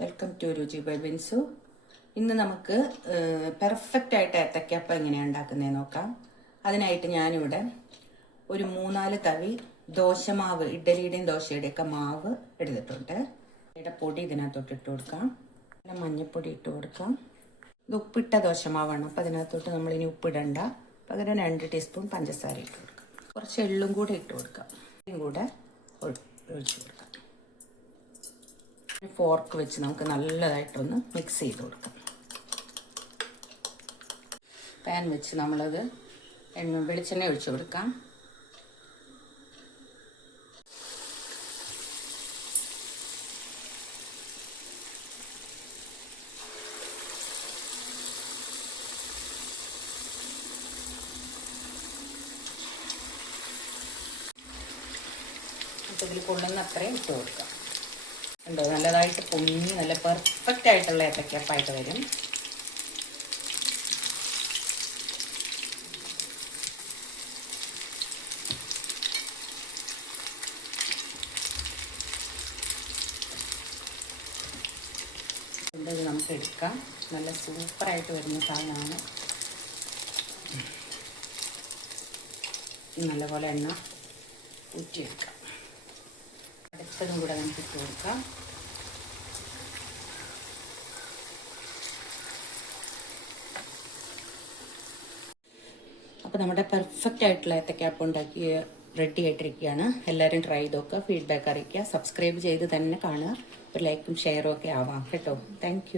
Welcome to രുചി by Binsu. ഇന്ന് നമുക്ക് പെർഫെക്റ്റ് ആയിട്ട് ഏത്തക്കപ്പം എങ്ങനെയാണ് ഉണ്ടാക്കുന്നതെന്ന് നോക്കാം. അതിനായിട്ട് ഞാനിവിടെ ഒരു 3-4 തവി ദോശമാവ്, ഇഡ്ഡലിയുടെയും ദോശയുടെയൊക്കെ മാവ് എടുത്തിട്ടുണ്ട്. ഇവിടെ പൊടി ഇതിനകത്തോട്ട് ഇട്ട് കൊടുക്കാം. പിന്നെ മഞ്ഞൾപ്പൊടി ഇട്ട് കൊടുക്കാം. ഇത് ഉപ്പിട്ട ദോശമാവാണ്, അപ്പോൾ അതിനകത്തോട്ട് നമ്മളിനി ഉപ്പിടണ്ട. പകരം 2 ടീസ്പൂൺ പഞ്ചസാര ഇട്ട് കൊടുക്കാം. കുറച്ച് എള്ളും കൂടെ ഇട്ട് കൊടുക്കാം. ഇതും കൂടെ ഒഴിച്ച് കൊടുക്കാം. ഫോർക്ക് വെച്ച് നമുക്ക് നല്ലതായിട്ടൊന്ന് മിക്സ് ചെയ്ത് കൊടുക്കാം. പാൻ വെച്ച് നമ്മളത് വെളിച്ചെണ്ണ ഒഴിച്ചു കൊടുക്കാം. ഇതിൽ കൊള്ളുന്ന അത്രയും ഇട്ട് കൊടുക്കാം. ഉണ്ടോ, നല്ലതായിട്ട് പൊങ്ങി നല്ല പെർഫെക്റ്റ് ആയിട്ടുള്ള ഏത്തക്കപ്പായിട്ട് വരും. ഇത് നമുക്ക് എടുക്കാം. നല്ല സൂപ്പറായിട്ട് വരുന്ന സാധനമാണ്. നല്ലപോലെ എണ്ണ ഊറ്റിയെടുക്കാം. അടുത്തതും കൂടെ നമുക്ക് ഇട്ട് കൊടുക്കാം. അപ്പോൾ നമ്മുടെ പെർഫെക്റ്റ് ആയിട്ടുള്ള ഏത്തക്കപ്പം ഉണ്ടാക്കി റെഡി ആയിട്ടിരിക്കുകയാണ്. എല്ലാവരും ട്രൈ ചെയ്ത് നോക്കുക, ഫീഡ്ബാക്ക് അറിയിക്കുക. സബ്സ്ക്രൈബ് ചെയ്ത് തന്നെ കാണുക. ഒരു ലൈക്കും ഷെയറും ഒക്കെ ആവാം കേട്ടോ. താങ്ക്